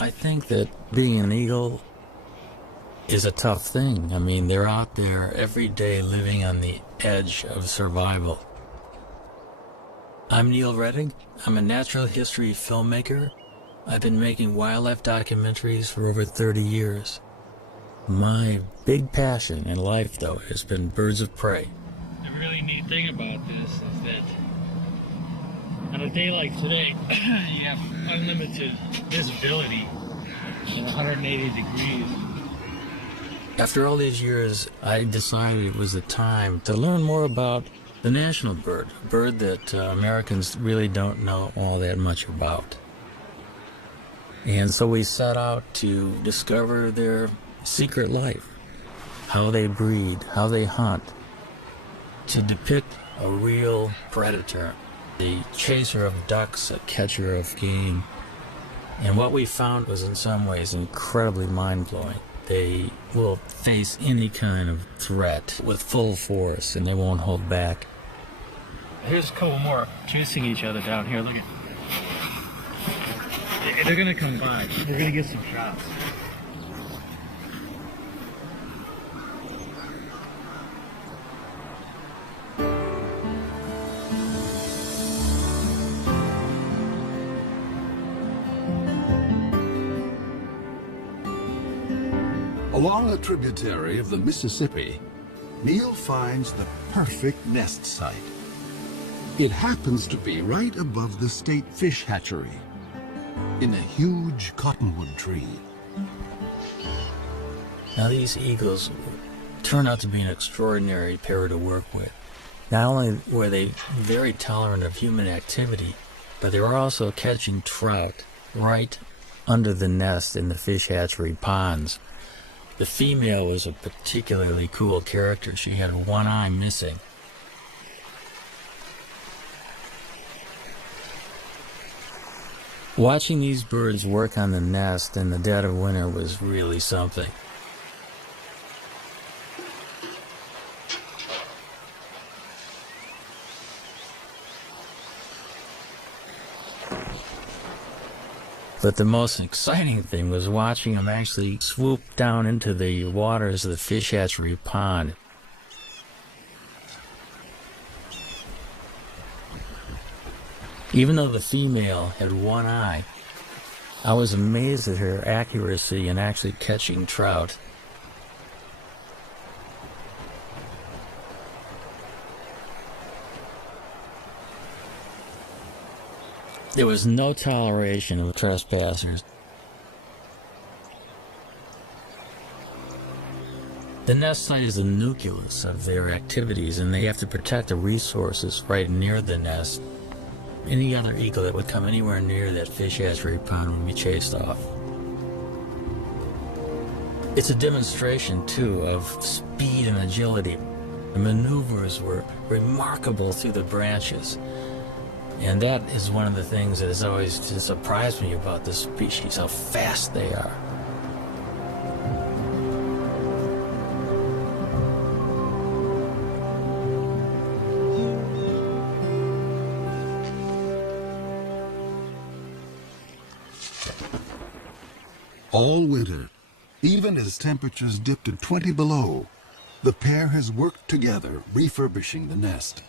I think that being an eagle is a tough thing. I mean, they're out there every day living on the edge of survival. I'm Neil Redding. I'm a natural history filmmaker. I've been making wildlife documentaries for over 30 years. My big passion in life, though, has been birds of prey. The really neat thing about this is that on a day like today, you have unlimited visibility in 180 degrees. After all these years, I decided it was the time to learn more about the national bird, a bird that Americans really don't know all that much about. And so we set out to discover their secret life, how they breed, how they hunt, to depict a real predator, the chaser of ducks, a catcher of game. And what we found was in some ways incredibly mind-blowing. They will face any kind of threat with full force, and they won't hold back. Here's a couple more chasing each other down here. Look at. They're gonna come by. We're gonna get some shots. Along a tributary of the Mississippi, Neil finds the perfect nest site. It happens to be right above the state fish hatchery, in a huge cottonwood tree. Now these eagles turned out to be an extraordinary pair to work with. Not only were they very tolerant of human activity, but they were also catching trout right under the nest in the fish hatchery ponds. The female was a particularly cool character. She had one eye missing. Watching these birds work on the nest in the dead of winter was really something. But the most exciting thing was watching them actually swoop down into the waters of the fish hatchery pond. Even though the female had one eye, I was amazed at her accuracy in actually catching trout. There was no toleration of trespassers. The nest site is the nucleus of their activities, and they have to protect the resources right near the nest. Any other eagle that would come anywhere near that fish hatchery pond would be chased off. It's a demonstration, too, of speed and agility. The maneuvers were remarkable through the branches. And that is one of the things that has always just surprised me about this species, how fast they are. All winter, even as temperatures dipped to 20 below, the pair has worked together refurbishing the nest.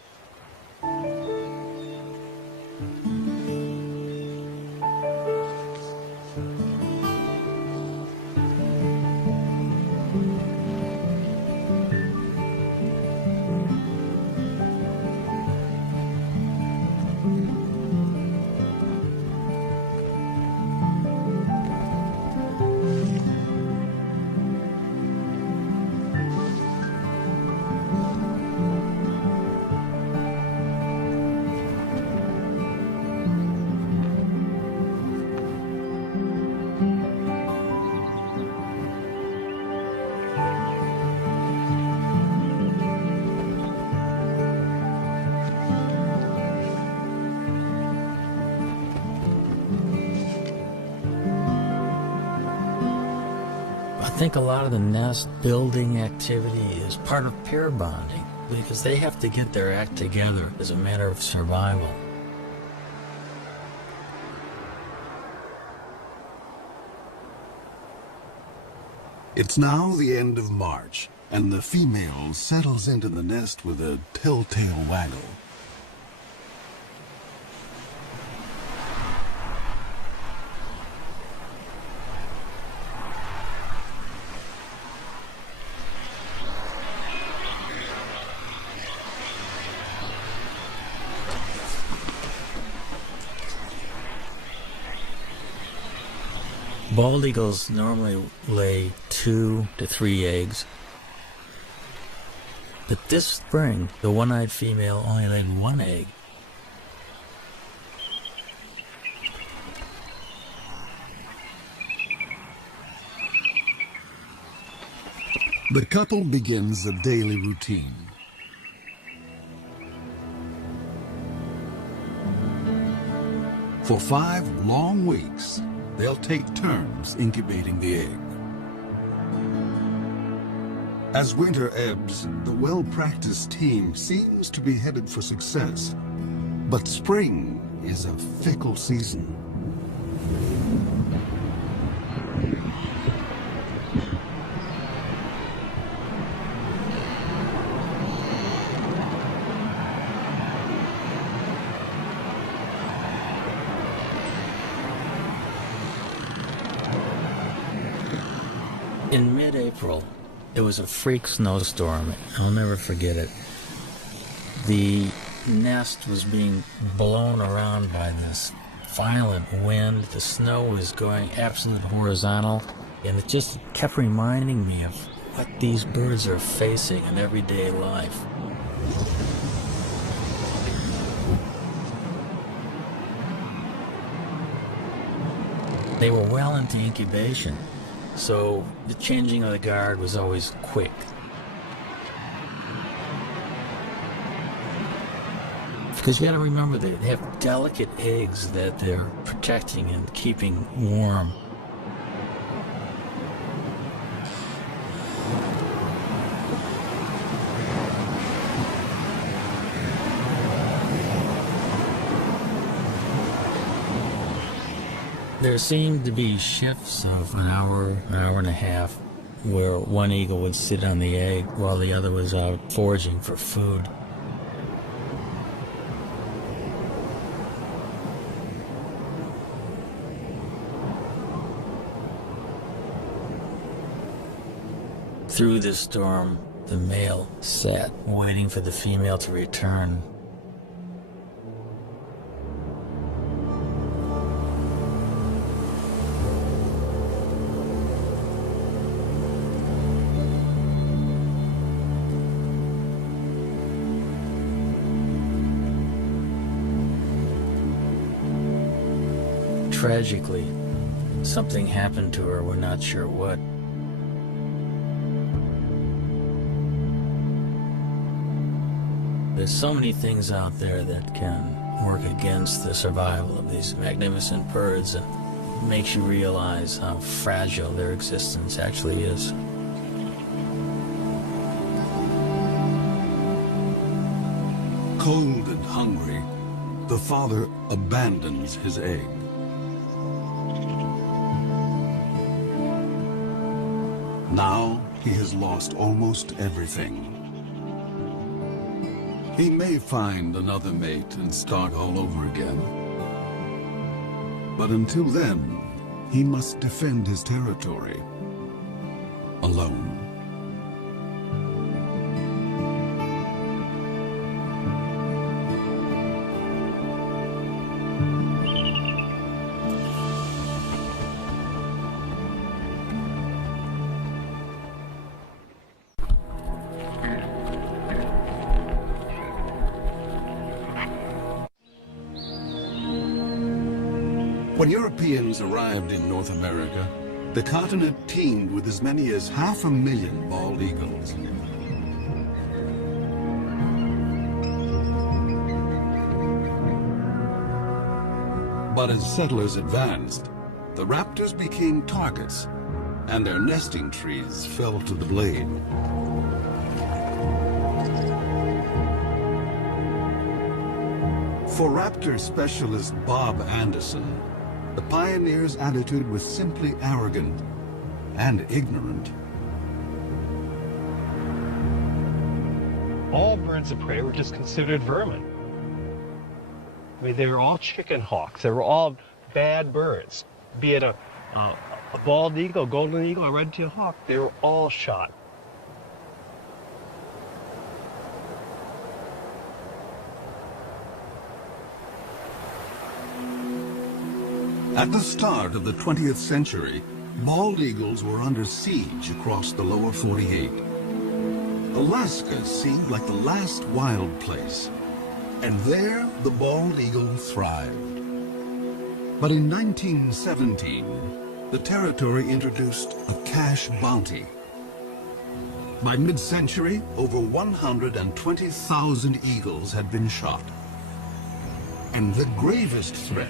I think a lot of the nest building activity is part of pair bonding, because they have to get their act together as a matter of survival. It's now the end of March, and the female settles into the nest with a telltale waggle. Bald eagles normally lay 2 to 3 eggs. But this spring, the one-eyed female only laid 1 egg. The couple begins a daily routine. For 5 long weeks, they'll take turns incubating the egg. As winter ebbs, the well-practiced team seems to be headed for success. But spring is a fickle season. In mid-April, there was a freak snowstorm. I'll never forget it. The nest was being blown around by this violent wind. The snow was going absolutely horizontal, and it just kept reminding me of what these birds are facing in everyday life. They were well into incubation, so the changing of the guard was always quick. Because you got to remember, they have delicate eggs that they're protecting and keeping warm. There seemed to be shifts of an hour and a half, where one eagle would sit on the egg while the other was out foraging for food. Through this storm, the male sat waiting for the female to return. Tragically, something happened to her, we're not sure what. There's so many things out there that can work against the survival of these magnificent birds, and makes you realize how fragile their existence actually is. Cold and hungry, the father abandons his egg. Now he has lost almost everything. He may find another mate and start all over again. But until then, he must defend his territory alone. When Europeans arrived in North America, the continent teemed with as many as 500,000 bald eagles. But as settlers advanced, the raptors became targets, and their nesting trees fell to the blade. For raptor specialist Bob Anderson, the pioneers' attitude was simply arrogant and ignorant. all birds of prey were just considered vermin. I mean, they were all chicken hawks. They were all bad birds. Be it a bald eagle, a golden eagle, a red-tailed hawk, they were all shot. At the start of the 20th century, bald eagles were under siege across the lower 48. Alaska seemed like the last wild place, and there the bald eagle thrived. But in 1917, the territory introduced a cash bounty. By mid-century, over 120,000 eagles had been shot. And the gravest threat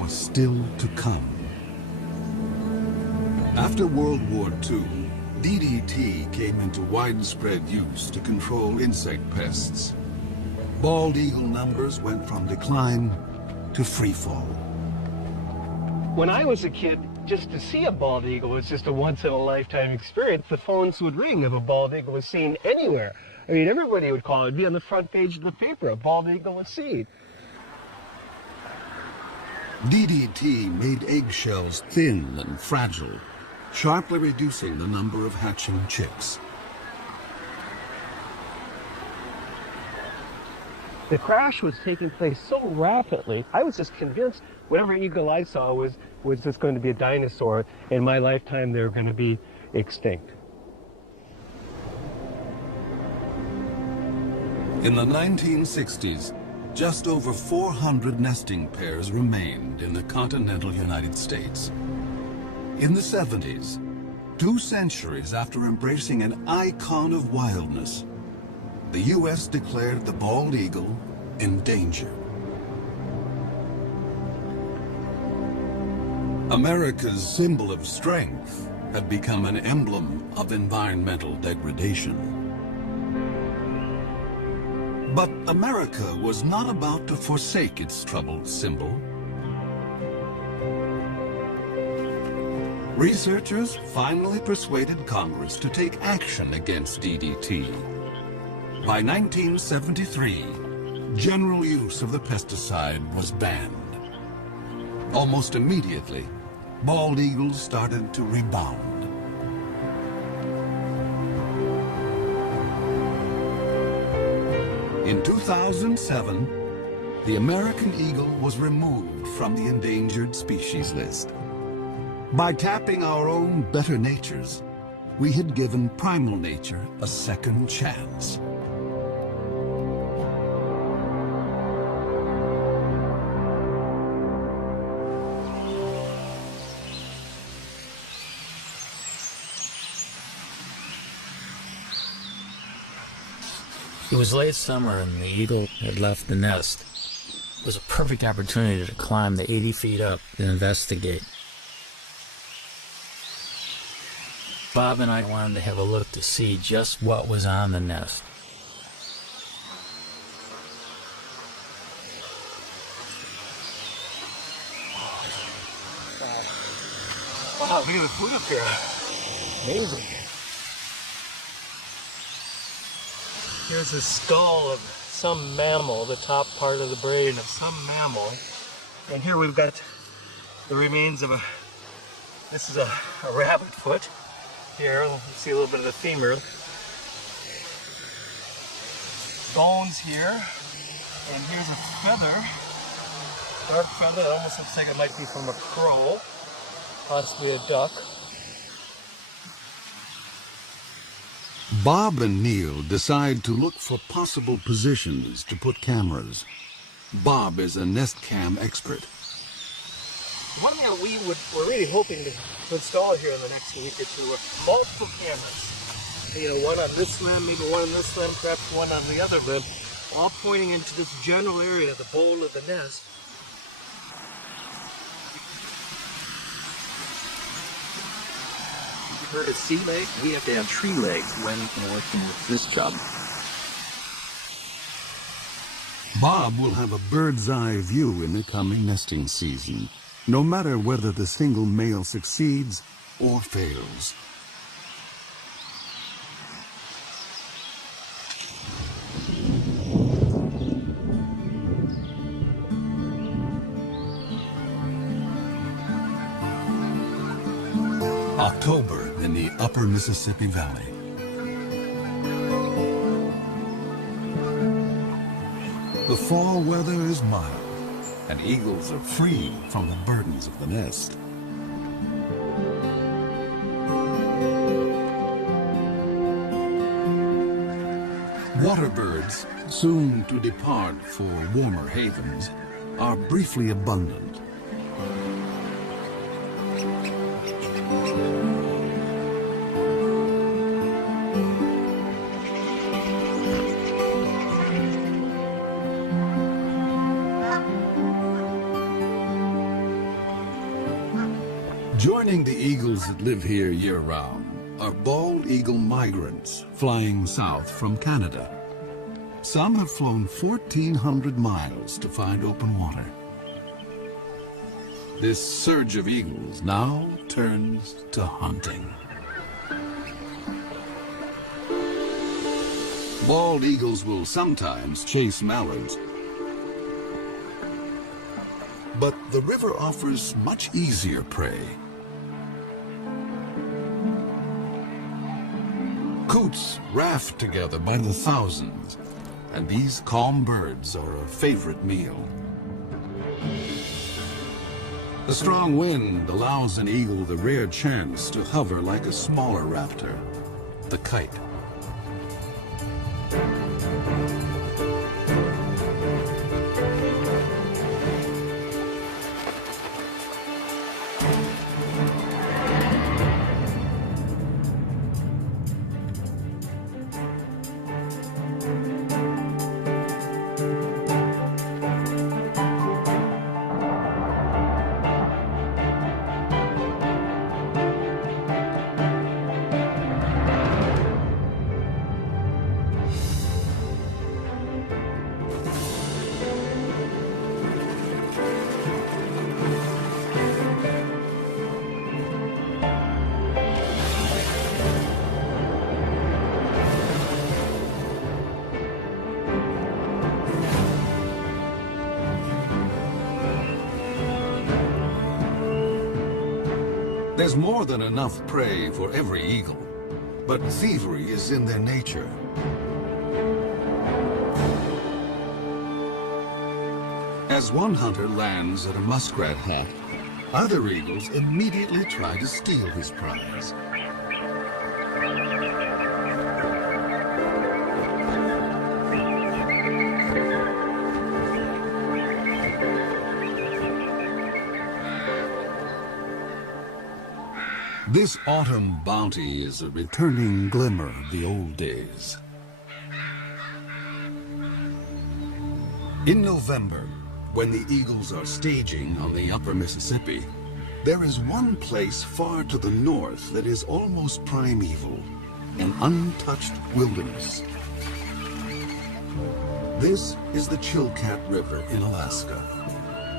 was still to come. After World War II, DDT came into widespread use to control insect pests. Bald eagle numbers went from decline to freefall. When I was a kid, just to see a bald eagle was just a once-in-a-lifetime experience. The phones would ring if a bald eagle was seen anywhere. I mean, everybody would call it. It'd be on the front page of the paper, a bald eagle was seen. DDT made eggshells thin and fragile, sharply reducing the number of hatching chicks. The crash was taking place so rapidly, I was just convinced whatever eagle I saw was just going to be a dinosaur. In my lifetime, they were going to be extinct. In the 1960s, just over 400 nesting pairs remained in the continental United States. In the 70s, 2 centuries after embracing an icon of wildness, the U.S. declared the bald eagle endangered. America's symbol of strength had become an emblem of environmental degradation. But America was not about to forsake its troubled symbol. Researchers finally persuaded Congress to take action against DDT. By 1973, general use of the pesticide was banned. Almost immediately, bald eagles started to rebound. In 2007, the American eagle was removed from the endangered species list. By tapping our own better natures, we had given primal nature a second chance. It was late summer and the eagle had left the nest. It was a perfect opportunity to climb the 80 feet up and investigate. Bob and I wanted to have a look to see just what was on the nest. Wow, look at the food up here. Amazing. Here's a skull of some mammal, the top part of the brain of some mammal. And here we've got the remains of this is a rabbit foot. Here, you see a little bit of the femur. Bones here. And here's a feather. Dark feather, it almost looks like it might be from a crow. Possibly a duck. Bob and Neil decide to look for possible positions to put cameras. Bob is a nest cam expert. One thing that we're really hoping to install here in the next week or two are multiple cameras. You know, one on this limb, maybe one on this limb, perhaps one on the other limb, all pointing into this general area, the bowl of the nest. Heard of sea legs? We have to have tree legs when working with this job. Bob will have a bird's eye view in the coming nesting season, no matter whether the single male succeeds or fails. October in the upper Mississippi Valley. The fall weather is mild, and eagles are free from the burdens of the nest. Water birds, soon to depart for warmer havens, are briefly abundant. Joining the eagles that live here year-round are bald eagle migrants flying south from Canada. Some have flown 1,400 miles to find open water. This surge of eagles now turns to hunting. Bald eagles will sometimes chase mallards, but the river offers much easier prey. Coots raft together by the thousands, and these calm birds are a favorite meal. The strong wind allows an eagle the rare chance to hover like a smaller raptor, the kite. There's more than enough prey for every eagle, but thievery is in their nature. As one hunter lands at a muskrat hat, other eagles immediately try to steal his prize. This autumn bounty is a returning glimmer of the old days. In November, when the eagles are staging on the upper Mississippi, there is one place far to the north that is almost primeval, an untouched wilderness. This is the Chilkat River in Alaska,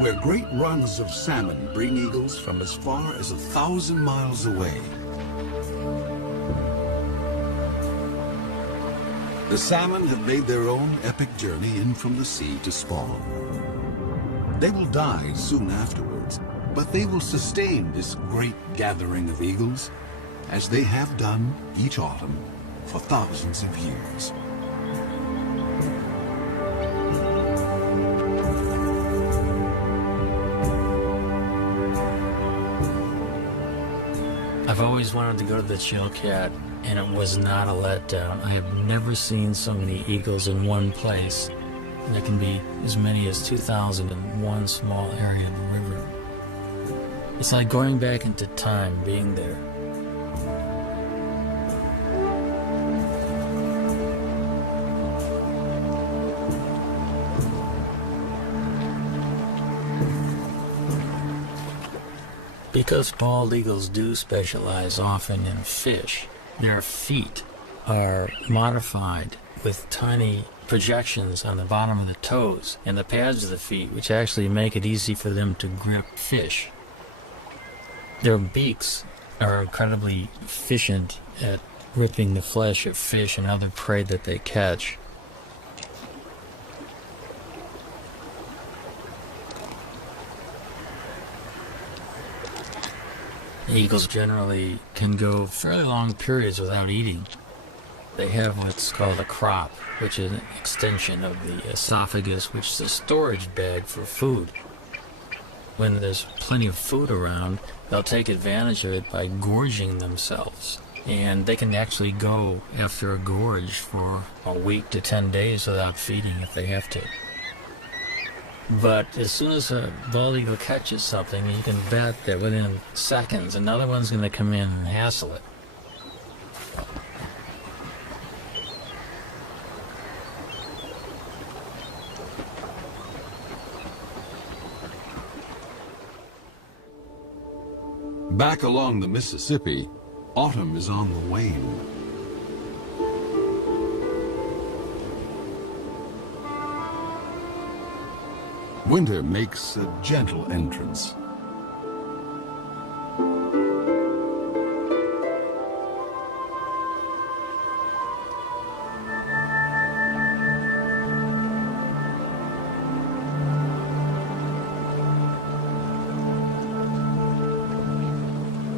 where great runs of salmon bring eagles from as far as 1,000 miles away. The salmon have made their own epic journey in from the sea to spawn. They will die soon afterwards, but they will sustain this great gathering of eagles, as they have done each autumn for thousands of years. I've always wanted to go to the Chilkat, and it was not a letdown. I have never seen so many eagles in one place. And there can be as many as 2,000 in one small area of the river. It's like going back into time being there. Because bald eagles do specialize often in fish, their feet are modified with tiny projections on the bottom of the toes and the pads of the feet, which actually make it easy for them to grip fish. Their beaks are incredibly efficient at ripping the flesh of fish and other prey that they catch. Eagles generally can go fairly long periods without eating. They have what's called a crop, which is an extension of the esophagus, which is a storage bag for food. When there's plenty of food around, they'll take advantage of it by gorging themselves. And they can actually go after a gorge for a week to 10 days without feeding if they have to. But as soon as a bald eagle catches something, you can bet that within seconds another one's going to come in and hassle it. Back along the Mississippi, autumn is on the wane. Winter makes a gentle entrance.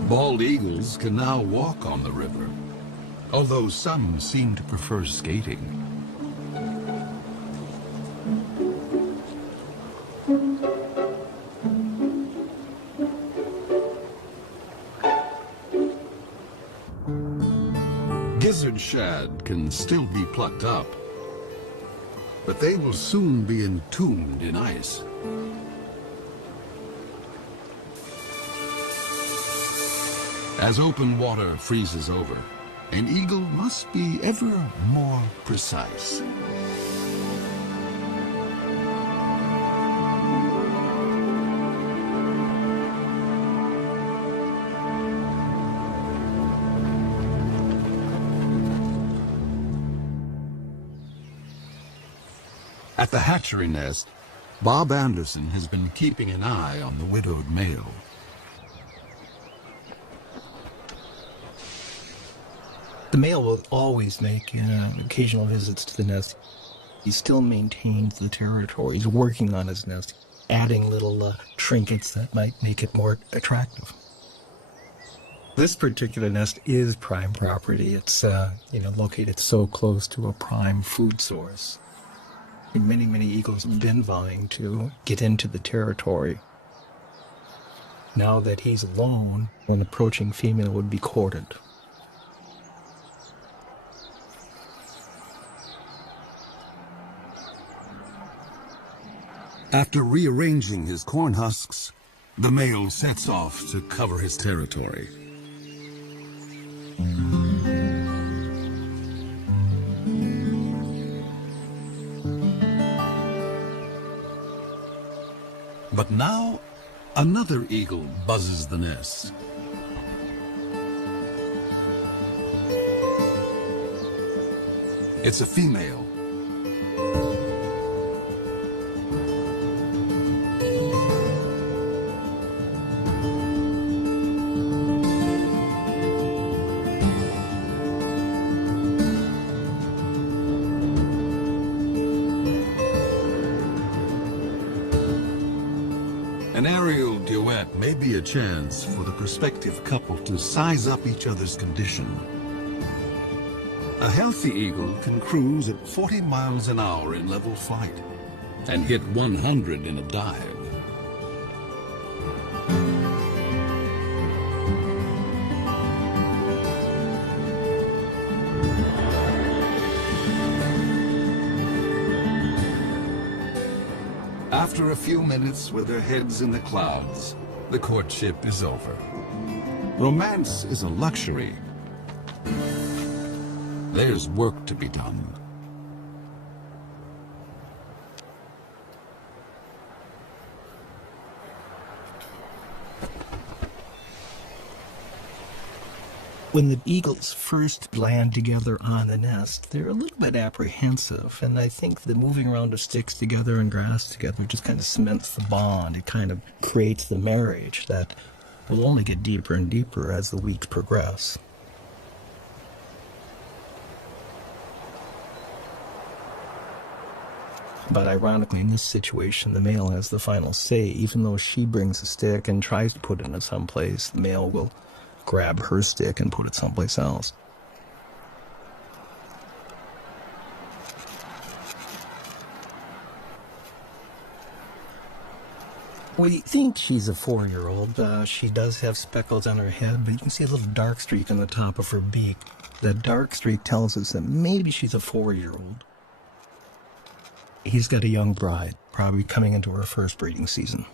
Bald eagles can now walk on the river, although some seem to prefer skating. Gizzard shad can still be plucked up, but they will soon be entombed in ice. As open water freezes over, an eagle must be ever more precise. At the hatchery nest, Bob Anderson has been keeping an eye on the widowed male. The male will always make occasional visits to the nest. He still maintains the territory. He's working on his nest, adding little trinkets that might make it more attractive. This particular nest is prime property. It's located so close to a prime food source. And many eagles have been vying to get into the territory. Now that he's alone, an approaching female would be courted. After rearranging his corn husks, the male sets off to cover his territory. But now, another eagle buzzes the nest. It's a female. An aerial duet may be a chance for the prospective couple to size up each other's condition. A healthy eagle can cruise at 40 miles an hour in level flight and hit 100 in a dive. After a few minutes with their heads in the clouds, the courtship is over. Romance is a luxury. There's work to be done. When the eagles first land together on the nest, they're a little bit apprehensive, and I think the moving around of sticks together and grass together just kind of cements the bond. It kind of creates the marriage that will only get deeper and deeper as the weeks progress. But ironically, in this situation, the male has the final say. Even though she brings a stick and tries to put it in someplace, the male will grab her stick and put it someplace else. We think she's a 4-year-old. She does have speckles on her head, but you can see a little dark streak on the top of her beak. That dark streak tells us that maybe she's a 4-year-old. He's got a young bride, probably coming into her first breeding season.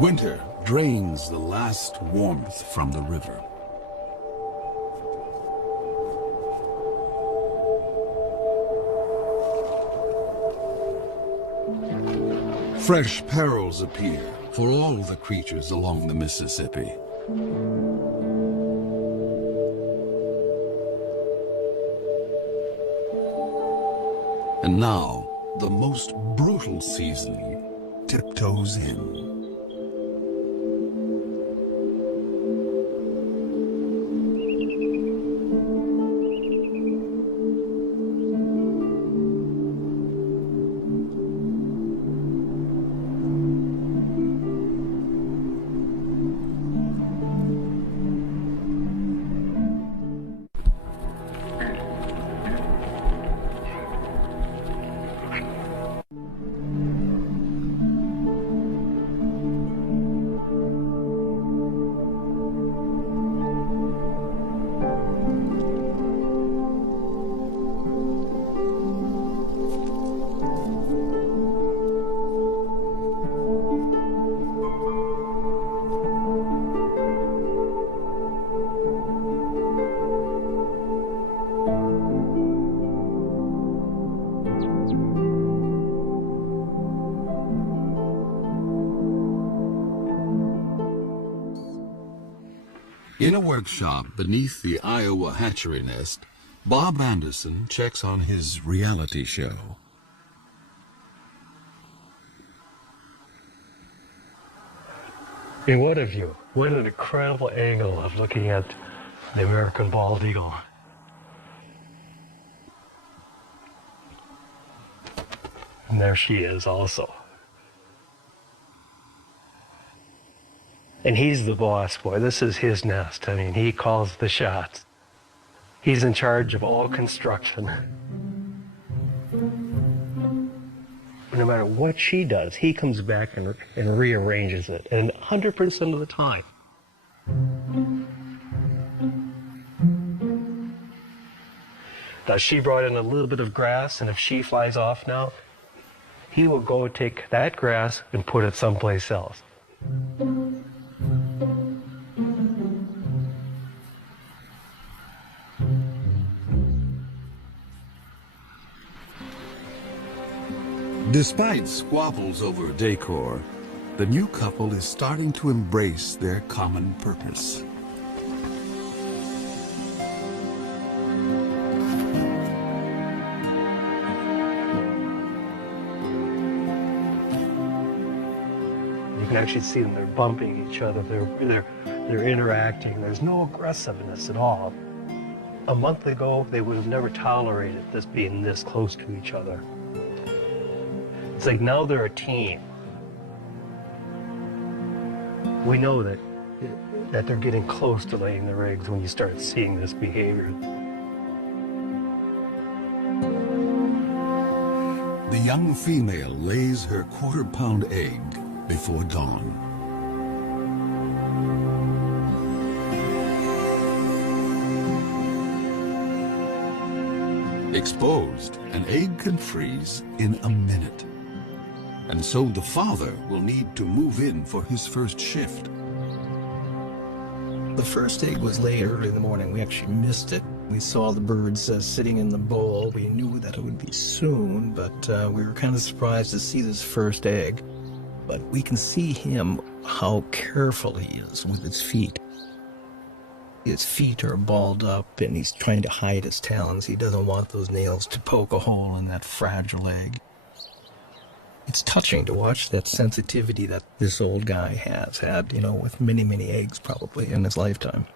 Winter drains the last warmth from the river. Fresh perils appear for all the creatures along the Mississippi. And now, the most brutal season tiptoes in. In a workshop beneath the Iowa hatchery nest, Bob Anderson checks on his reality show. I mean, what a view. What an incredible angle of looking at the American bald eagle. And there she is also. And he's the boss boy. This is his nest. I mean, he calls the shots. He's in charge of all construction. No matter what she does, he comes back and rearranges it, and 100% of the time. Now, she brought in a little bit of grass, and if she flies off now, he will go take that grass and put it someplace else. Despite squabbles over decor, the new couple is starting to embrace their common purpose. You can actually see them, they're bumping each other, they're interacting. There's no aggressiveness at all. A month ago, they would have never tolerated this being this close to each other. It's like now they're a team. We know that they're getting close to laying their eggs when you start seeing this behavior. The young female lays her quarter-pound egg before dawn. Exposed, an egg can freeze in a minute. And so the father will need to move in for his first shift. The first egg was laid early in the morning. We actually missed it. We saw the birds sitting in the bowl. We knew that it would be soon, but we were kind of surprised to see this first egg. But we can see him, how careful he is with his feet. His feet are balled up, and he's trying to hide his talons. He doesn't want those nails to poke a hole in that fragile egg. It's touching to watch that sensitivity that this old guy has had, with many, many eggs probably in his lifetime.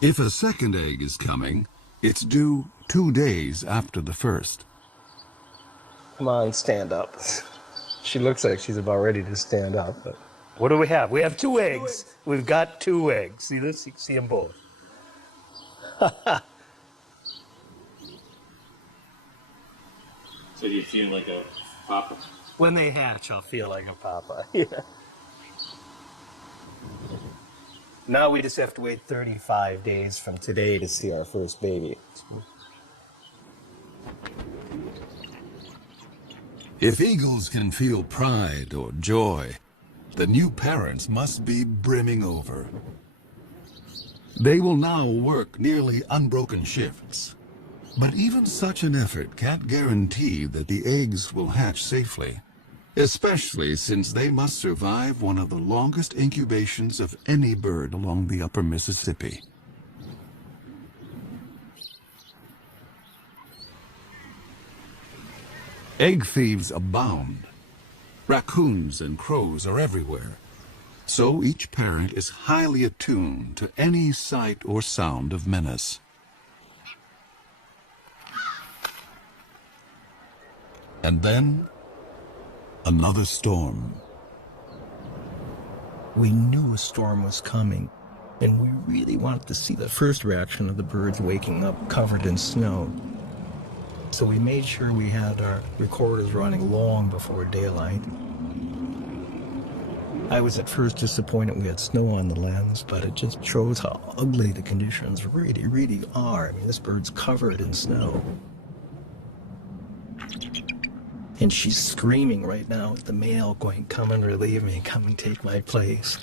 If a second egg is coming, it's due 2 days after the first. Come on, stand up. She looks like she's about ready to stand up. But what do we have? We have 2 eggs. We've got 2 eggs. See this? You can see them both. So do you feel like a papa? When they hatch, I'll feel like a papa. Yeah. Now we just have to wait 35 days from today to see our first baby. If eagles can feel pride or joy, the new parents must be brimming over. They will now work nearly unbroken shifts. But even such an effort can't guarantee that the eggs will hatch safely, especially since they must survive one of the longest incubations of any bird along the upper Mississippi. Egg thieves abound. Raccoons and crows are everywhere. So each parent is highly attuned to any sight or sound of menace. And then, another storm. We knew a storm was coming, and we really wanted to see the first reaction of the birds waking up covered in snow. So we made sure we had our recorders running long before daylight. I was at first disappointed we had snow on the lens, but it just shows how ugly the conditions really, really are. I mean, this bird's covered in snow. And she's screaming right now at the male, going, "Come and relieve me, come and take my place."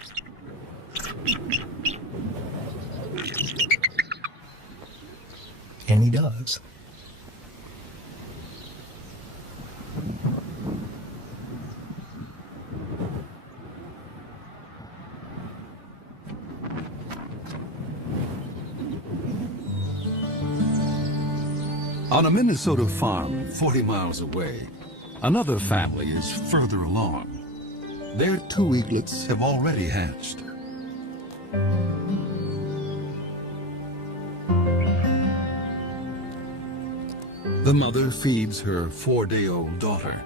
And he does. On a Minnesota farm 40 miles away, another family is further along. Their 2 eaglets have already hatched. The mother feeds her 4-day-old daughter.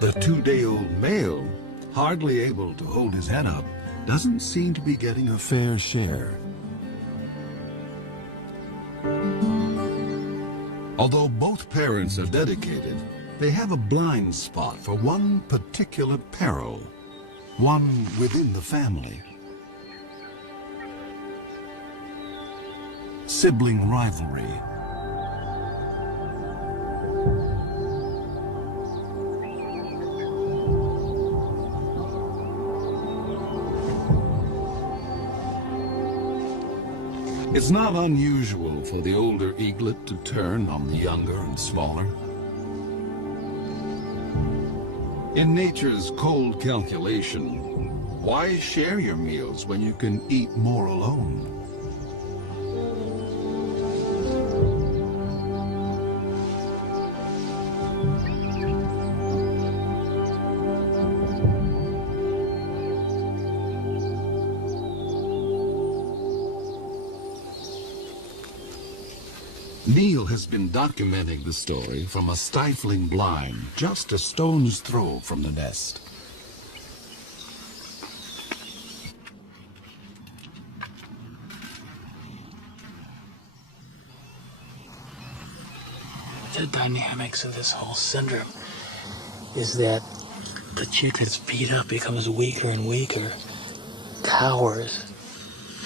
The 2-day-old male, hardly able to hold his head up, doesn't seem to be getting a fair share. Although both parents are dedicated, they have a blind spot for one particular peril, one within the family. Sibling rivalry. It's not unusual for the older eaglet to turn on the younger and smaller. In nature's cold calculation, why share your meals when you can eat more alone? Neil has been documenting the story from a stifling blind just a stone's throw from the nest. The dynamics of this whole syndrome is that the chick that's beat up becomes weaker and weaker, cowers,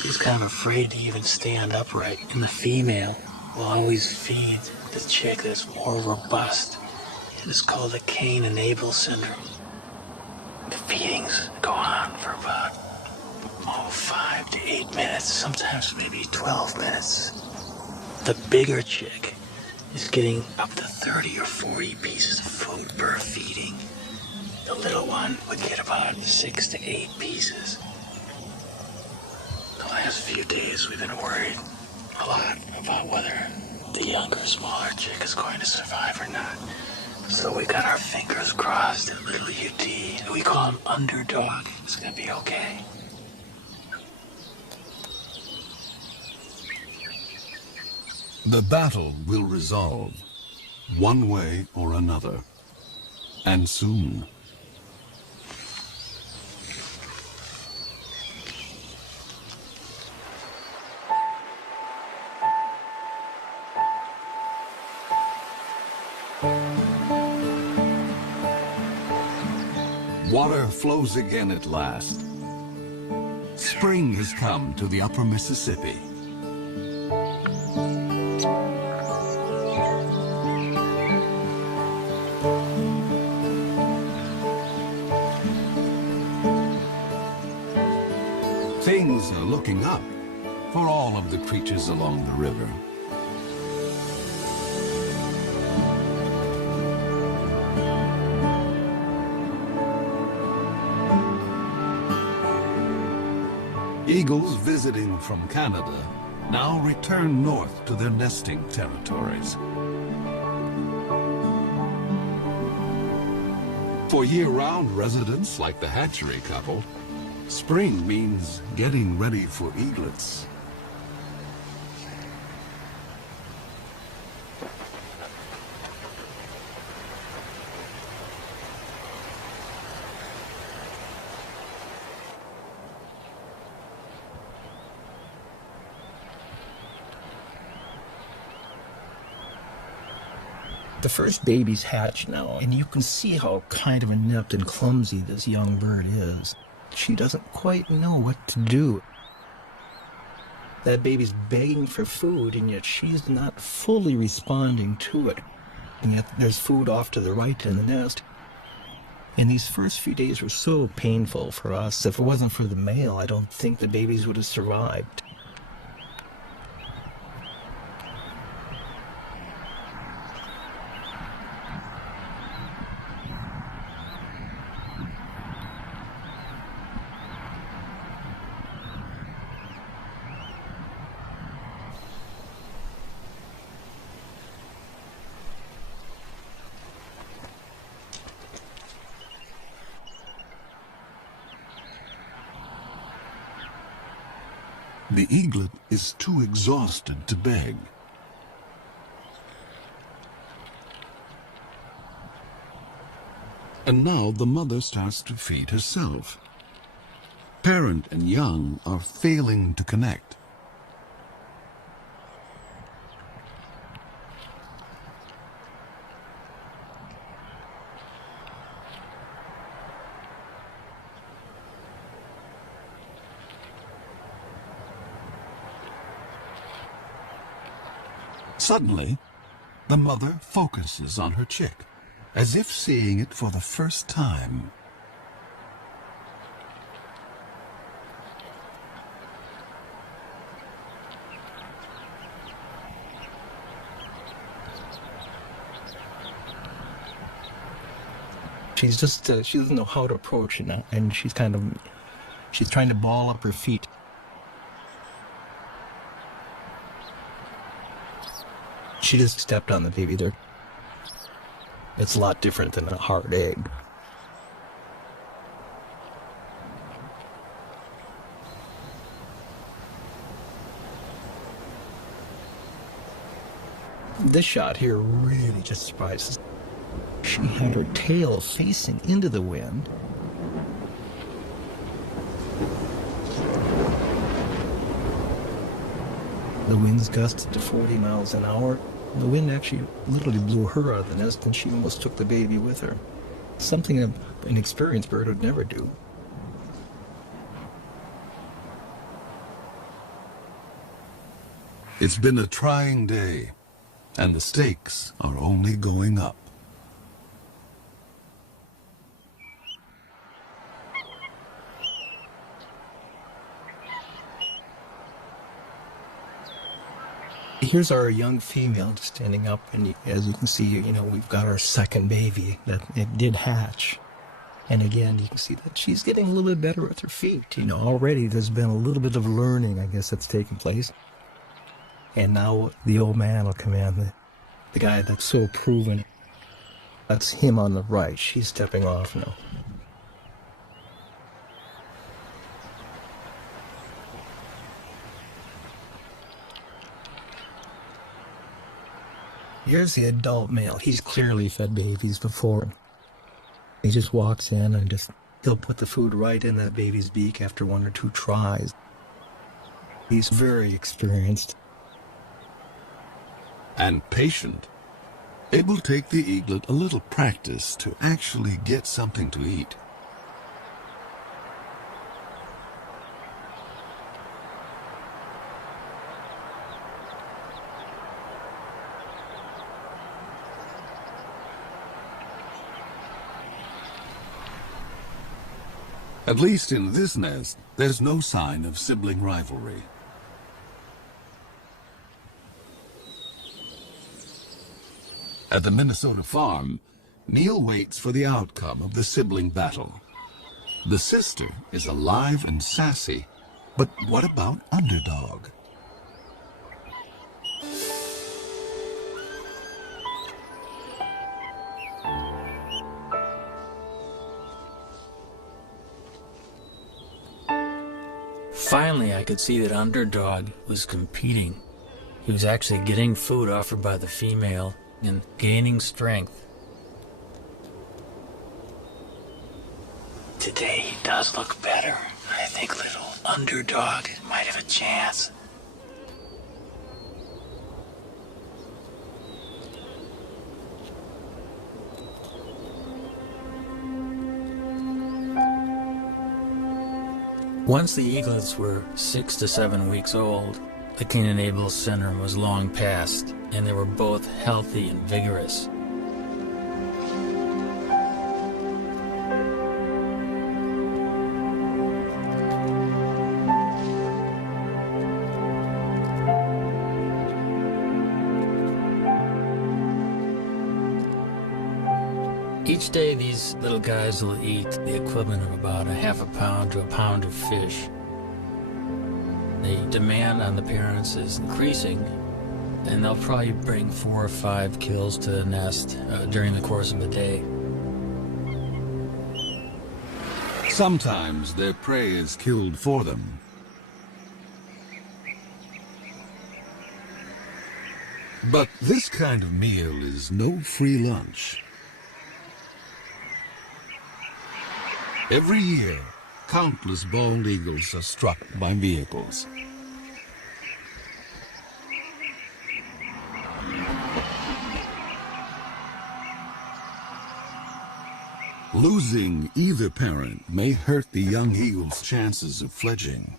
is kind of afraid to even stand upright, and the female will always feed the chick that's more robust. It is called the Cain and Abel syndrome. The feedings go on for about 5 to 8 minutes, sometimes maybe 12 minutes. The bigger chick is getting up to 30 or 40 pieces of food per feeding. The little one would get about 6 to 8 pieces. The last past few days, we've been worried a lot about whether the younger, smaller chick is going to survive or not. So we got our fingers crossed that little UT, we call him Underdog, is going to be okay. The battle will resolve, one way or another, and soon. Water flows again at last. Spring has come to the upper Mississippi. Things are looking up for all of the creatures along the river. Eagles visiting from Canada now return north to their nesting territories. For year-round residents like the hatchery couple, spring means getting ready for eaglets. The first babies hatch now, and you can see how kind of inept and clumsy this young bird is. She doesn't quite know what to do. That baby's begging for food, and yet she's not fully responding to it. And yet there's food off to the right in the nest. And these first few days were so painful for us. If it wasn't for the male, I don't think the babies would have survived. The eaglet is too exhausted to beg. And now the mother starts to feed herself. Parent and young are failing to connect. Suddenly, the mother focuses on her chick, as if seeing it for the first time. She's just, she doesn't know how to approach it now, and she's trying to ball up her feet. She just stepped on the baby there. It's a lot different than a hard egg. This shot here really just surprises. She had her tail facing into the wind. The winds gusted to 40 miles an hour. The wind actually literally blew her out of the nest, and she almost took the baby with her. Something an experienced bird would never do. It's been a trying day, and the stakes are only going up. Here's our young female standing up, and as you can see, we've got our second baby that it did hatch. And again, you can see that she's getting a little bit better with her feet. You know, already there's been a little bit of learning, I guess, that's taken place. And now the old man will come in, the guy that's so proven. That's him on the right. She's stepping off now. Here's the adult male. He's clearly fed babies before. He just walks in and he'll put the food right in that baby's beak after 1 or 2 tries. He's very experienced. And patient. It will take the eaglet a little practice to actually get something to eat. At least in this nest, there's no sign of sibling rivalry. At the Minnesota farm, Neil waits for the outcome of the sibling battle. The sister is alive and sassy, but what about Underdog? Finally, I could see that Underdog was competing. He was actually getting food offered by the female and gaining strength. Today he does look better. I think little Underdog might have a chance. Once the eaglets were 6 to 7 weeks old, the Cain and Abel syndrome was long past, and they were both healthy and vigorous. Each day these little guys will eat the equivalent of about a half a pound to a pound of fish. The demand on the parents is increasing, and they'll probably bring 4 or 5 kills to the nest during the course of a day. Sometimes their prey is killed for them. But this kind of meal is no free lunch. Every year, countless bald eagles are struck by vehicles. Losing either parent may hurt the young eagle's chances of fledging.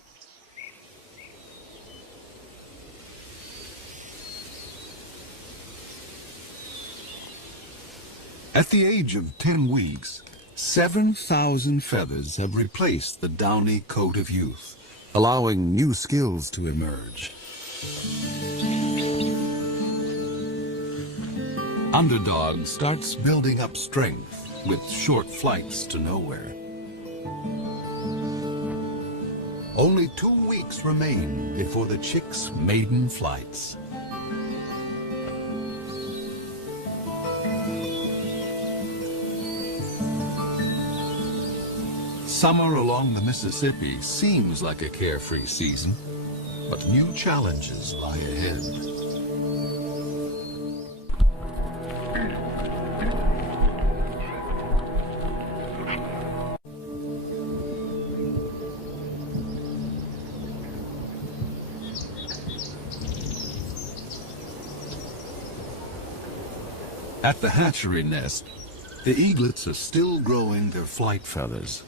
At the age of 10 weeks, 7,000 feathers have replaced the downy coat of youth, allowing new skills to emerge. Underdog starts building up strength with short flights to nowhere. Only 2 weeks remain before the chick's maiden flights. Summer along the Mississippi seems like a carefree season, but new challenges lie ahead. At the hatchery nest, the eaglets are still growing their flight feathers.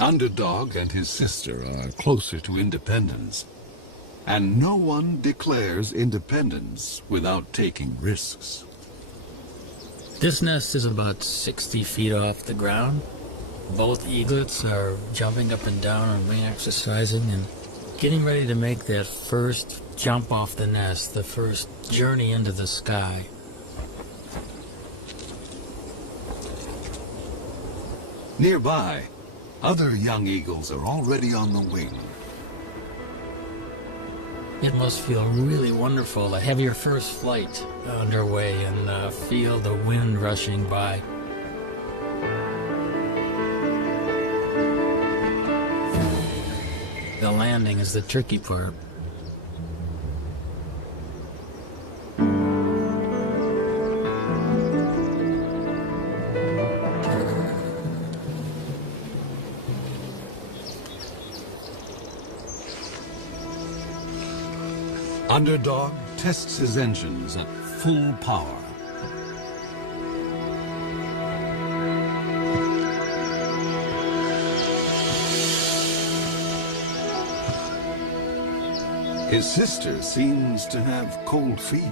Underdog and his sister are closer to independence, and no one declares independence without taking risks. This nest is about 60 feet off the ground. Both eaglets are jumping up and down and wing exercising and getting ready to make that first jump off the nest, the first journey into the sky. Nearby, other young eagles are already on the wing. It must feel really wonderful to have your first flight underway and feel the wind rushing by. The landing is the tricky part. Underdog tests his engines at full power. His sister seems to have cold feet.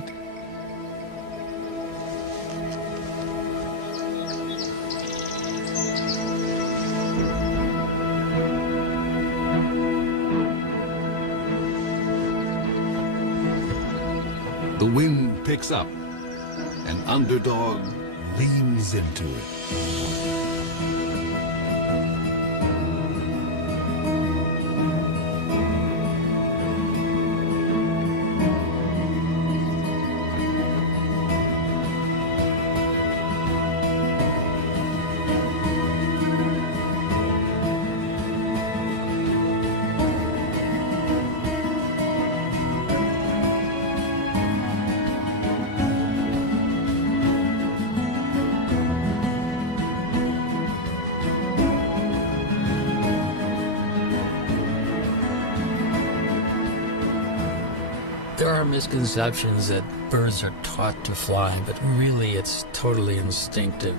The wind picks up, and Underdog leans into it. There are misconceptions that birds are taught to fly, but really it's totally instinctive.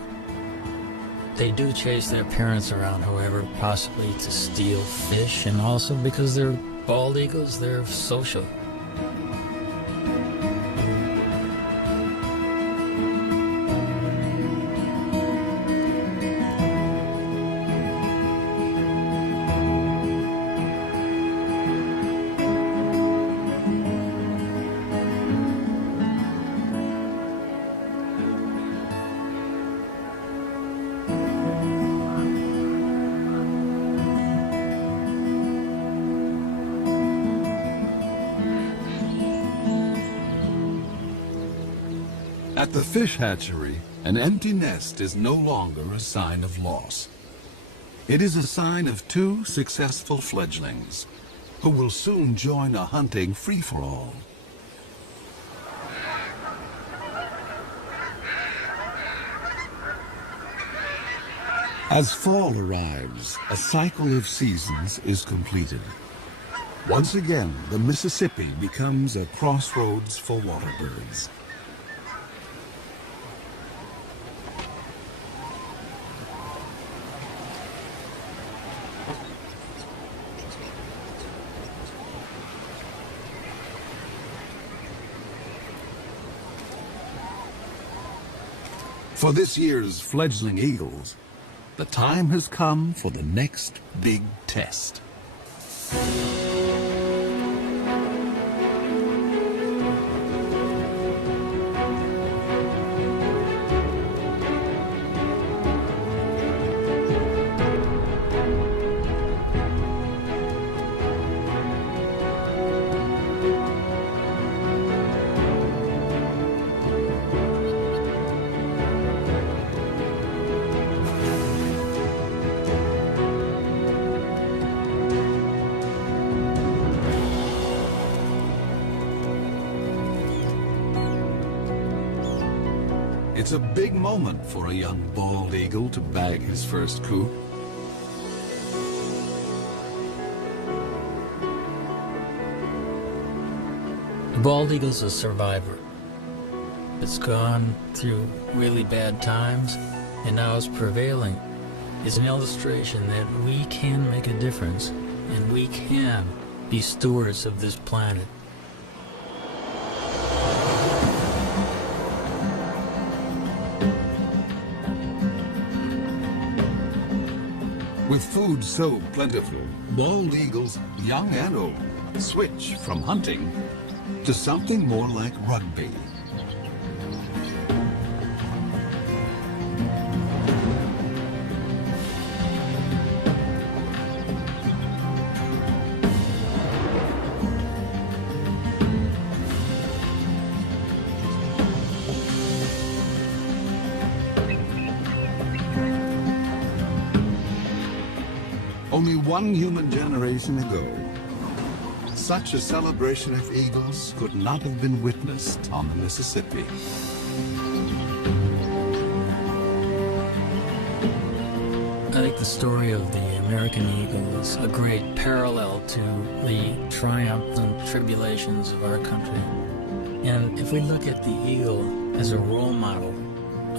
They do chase their parents around, however, possibly to steal fish, and also because they're bald eagles, they're social. At the fish hatchery, an empty nest is no longer a sign of loss. It is a sign of two successful fledglings who will soon join a hunting free-for-all. As fall arrives, a cycle of seasons is completed. Once again, the Mississippi becomes a crossroads for waterbirds. For this year's fledgling eagles, the time has come for the next big test. It's a big moment for a young bald eagle to bag his first coup. The bald eagle's a survivor. It's gone through really bad times, and now it's prevailing. It's an illustration that we can make a difference, and we can be stewards of this planet. With food so plentiful, bald eagles, young and old, switch from hunting to something more like rugby. one human generation ago, such a celebration of eagles could not have been witnessed on the Mississippi. I think the story of the American eagle is a great parallel to the triumphs and tribulations of our country. And if we look at the eagle as a role model,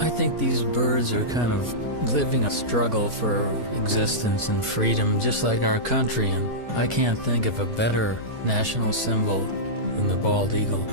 I think these birds are kind of living a struggle for existence and freedom just like our country, and I can't think of a better national symbol than the bald eagle.